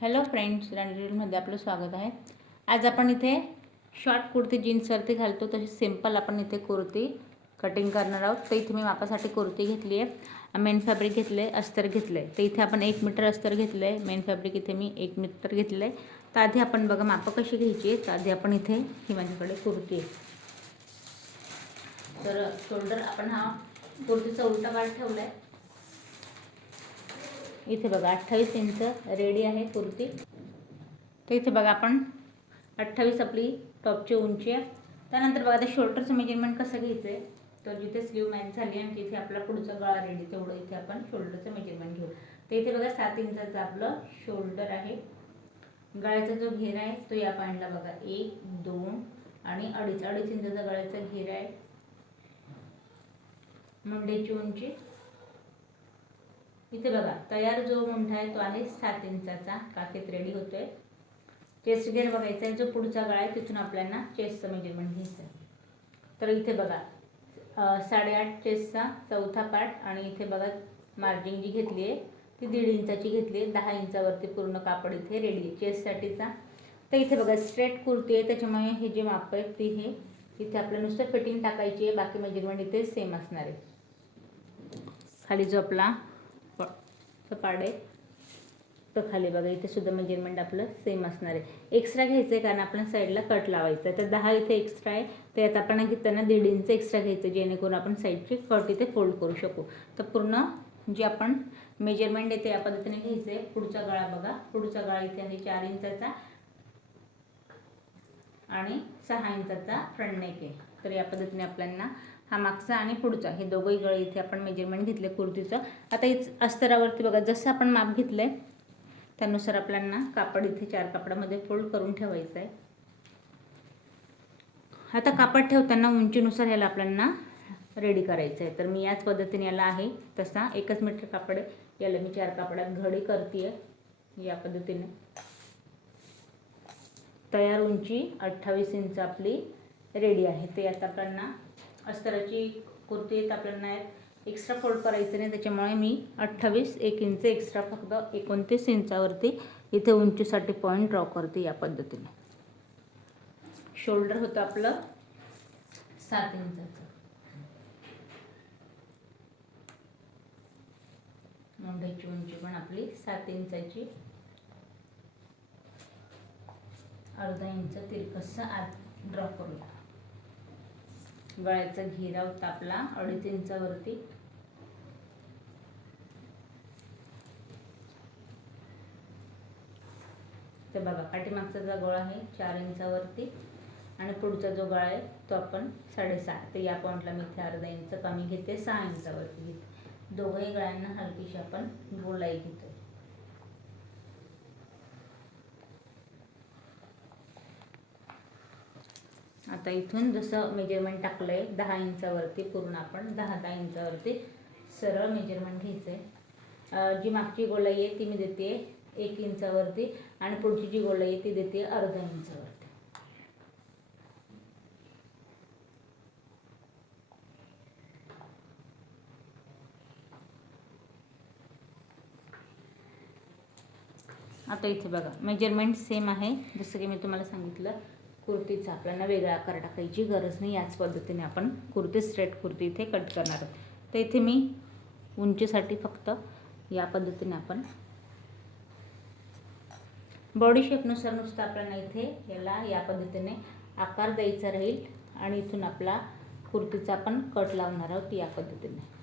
Hello friends, रणरीलमध्ये आपलं स्वागत आहे। आज आपण इथे शॉर्ट कुर्ती जीन्सवरती घालतो तशी सिंपल आपण इथे कुर्ती कटिंग करणार आहोत। तर इथे मी मापासाठी कुर्ती घेतली आहे, मेन फॅब्रिक घेतलं आहे, अस्तर घेतलं आहे। तर इथे आपण 1 मीटर अस्तर घेतलं आहे, मेन फॅब्रिक इथे मी 1 मीटर घेतलं आहे। तर आधी आपण बघा मापं कशी घ्यायची आहे। तर आधी आपण इथे ही माझ्याकडे कुर्ती आहे, तर शोल्डर आपण हा कुर्तीचा उलटा पार्ट ठेवला आहे। इथे बघा 28 इंच रेडी आहे कुर्ती। तर इथे बघा आपण 28 आपली टॉपची उंची आहे। त्यानंतर बघा आता शोल्डरचं मेजरमेंट कसं घ्यायचं आहे, तर जिथे स्लीव मॅच झाली आणि तिथे आपला पुढचा गळा रेडी तेवढं इथे आपण शोल्डरचं मेजरमेंट घेऊ। तर इथे बघा 7 इंचाचं आपलं शोल्डर आहे। गळ्याचा जो घेरा आहे तो या पॉईंटला बघा 1, 2 आणि 2.5 इंचाचा गळ्याचा घेरा आहे। मुंड्याची उंची इथे बघा तयार जो मुंढा आहे तो आहे 7 इंचाचा, काखेत रेडी होतोय। चेस्ट घेर बघायचा आहे, जो पुढचा गळा आहे तिथून आपल्याला चेस्टचं मेजरमेंट घ्यायचं आहे। तर इथे बघा 8.5 चेस्टचा चौथा पार्ट आणि इथे बघा मार्जिन जी घेतली आहे ती 1.5 इंचाची घेतली आहे। 10 इंचावरती पूर्ण कापड इथे रेडी आहे चेस्टसाठीचा। तर इथे बघा स्ट्रेट कुर्ती आहे, त्याच्यामुळे हे जे माप आहे ती हे इथे आपलं नुसतं फिटिंग टाकायची आहे, बाकी मेजरमेंट इथे सेम असणार आहे। खाली जो आपला पार्ट आहे तर खाली बघा इथे सुद्धा मेजरमेंट आपलं सेम असणार आहे। एक्स्ट्रा घ्यायचं आहे कारण आपल्याला साईडला कट लावायचं आहे। तर 10 इथे एक्स्ट्रा आहे, त्यात आपण घेताना 1.5 इंच एक्स्ट्रा घ्यायचं जेणेकरून आपण साईडची कट इथे फोल्ड करू शकू। तर पूर्ण जे आपण मेजरमेंट आहे ते या पद्धतीने घ्यायचं आहे। पुढचा गळा बघा, पुढचा गळा इथे आहे 4 इंचाचा आणि 6 इंचाचा फ्रंट नेक आहे। तर या पद्धतीने आपल्याला हा मागचा आणि पुढचा हे दोघंही गळे इथे आपण मेजरमेंट घेतले कुर्तीचं। आता इथे अस्तरावरती बघा जसं आपण माप घेतलंय त्यानुसार आपल्याला कापड इथे 4 कापडामध्ये फोल्ड करून ठेवायचं आहे। आता कापड ठेवताना उंचीनुसार याला आपल्याला रेडी करायचं आहे। तर मी याच पद्धतीने याला आहे तसा 1 मीटर कापड आहे, याला मी 4 कापडात घडी करते या पद्धतीने। तयार उंची 28 इंच आपली रेडी आहे। ते आता आपल्याला अस्तराची कुर्ती येत आपल्याला एक्स्ट्रा फोल्ड करायचं नाही, त्याच्यामुळे मी 28 1 इंच एक्स्ट्रा फक्त 29 इंचावरती इथे उंचीसाठी पॉईंट ड्रॉ करते या पद्धतीने। शोल्डर होतं आपलं 7 इंचाचं, मुंड्याची उंची पण आपली 7 इंचाची, अर्धा इंच तिरकस आत ड्रॉ करूया। गळ्याचा घेरा होता आपला 2.5 इंचावरती, तर बघा पाठीमागचा जो गळा आहे 4 इंचावरती आणि पुढचा जो गळा आहे तो आपण 7.5। तर या पॉईंटला मी इथे अर्धा इंच कमी घेते, 6 इंचावरती घेते। दोघंही गळ्यांना हलकीशी आपण गोलाई घेतोय। आता इथून जसं मेजरमेंट टाकलंय 10 इंचावरती पूर्ण आपण 10 इंचावरती सरळ मेजरमेंट घ्यायचंय। जी मागची गोलाई आहे ती मी देते 1 इंचावरती आणि पुढची जी गोलाई आहे ती देते अर्धा इंचावरती। आता इथे बघा मेजरमेंट सेम आहे, जसं की मी तुम्हाला सांगितलं कुर्तीचा आपल्याला वेगळा आकार टाकायची गरज नाही। याच पद्धतीने आपण कुर्ती स्ट्रेट कुर्ती इथे कट करणार आहोत। तर इथे मी उंचीसाठी फक्त या पद्धतीने आपण बॉडी शेपनुसार नुसतं आपल्याला इथे याला या पद्धतीने आकार द्यायचा राहील आणि इथून आपला कुर्तीचा आपण कट लावणार आहोत या पद्धतीने।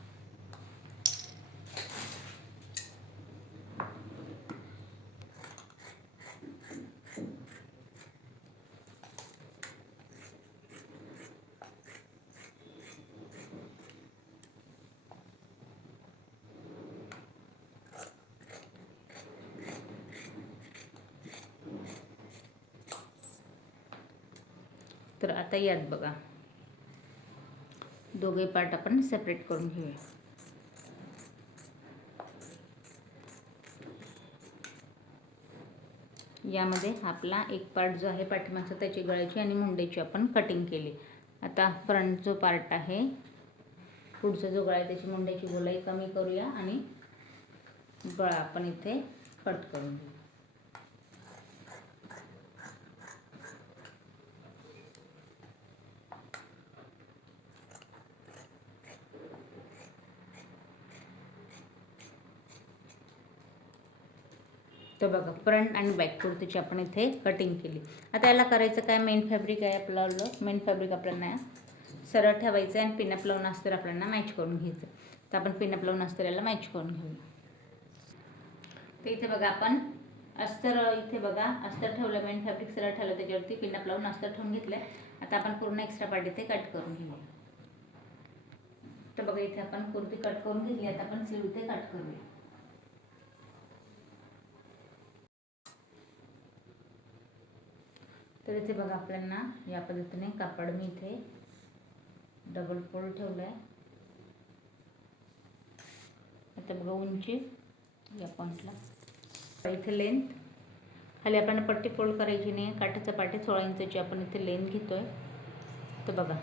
तर आता यात बघा दोघे पार्ट आपण सेपरेट करून घेऊया। यामध्ये आपला एक पार्ट जो आहे पाठीमागचा त्याची गळ्याची आणि मुंड्याची आपण कटिंग केली। आता फ्रंट जो पार्ट आहे पुढचा जो गळा आहे त्याची मुंड्याची गोलाई कमी करूया आणि गळा आपण इथे कट करून घेऊ। तर बघा फ्रंट आणि बॅक कुर्तीची आपण इथे कटिंग केली. आता याला करायचं काय, मेन फॅब्रिक आहे आपलं, मेन फॅब्रिक आपल्याला सरळ ठेवायचं आहे आणि पिनअप लावून अस्तर आपल्याला मॅच करून घ्यायचं. तर आपण पिनअप लावून अस्तर याला मॅच करून घेऊ. तर इथे बघा आपण अस्तर, इथे बघा अस्तर ठेवलं, मेन फॅब्रिक सरळ ठेवलं, त्याच्यावरती पिनअप लावून अस्तर ठेवून घेतलं. आता आपण पूर्ण एक्स्ट्रा पार्ट इथे कट करून घेऊया. तर बघा इथे आपण कुर्ती कट करून घेतली. आता आपण स्लीव इथे कट करूया. तर इथे बघा आपल्याला या पद्धतीने कापड मी इथे डबल फोल्ड ठेवलं आहे. आता बघा उंची या पॉईंटला, इथे लेंथ खाली आपल्याला पट्टी फोल्ड करायची नाही. काठाचा पाटी 16 इंचाची आपण इथे लेंथ घेतोय. तर बघा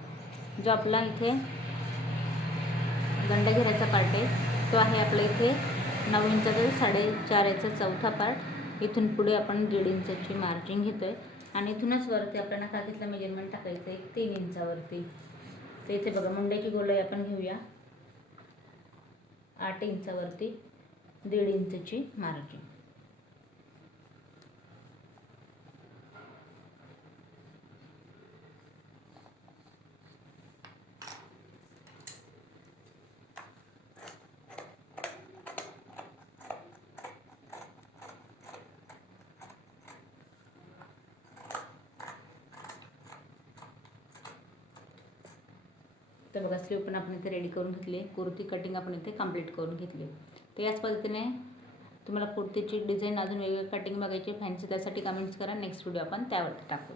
जो आपला इथे गंडा घेराचा पार्ट आहे तो आहे आपल्या इथे 9 इंचाचा 4.5 याचा चौथा पार्ट. इथून पुढे आपण 1.5 इंचाची मार्जिन घेतोय आणि इथूनच वरती आपल्याला का घेतलं मेजरमेंट टाकायचं आहे 3 इंचावरती. तर इथे बघा मुंड्याची गोलाई आपण घेऊया 8 इंचावरती 1.5 इंचाची मार्जिन. तर बघा स्लीव पण आपण इथे रेडी करून घेतली. कुर्ती कटिंग आपण इथे कंप्लीट करून घेतली. तर याच पद्धतीने तुम्हाला कुर्तीची डिझाईन अजून वेगवेगळी कटिंग बघायची फॅन्सी, त्यासाठी कमेंट्स करा. नेक्स्ट व्हिडिओ आपण त्यावरती टाकू.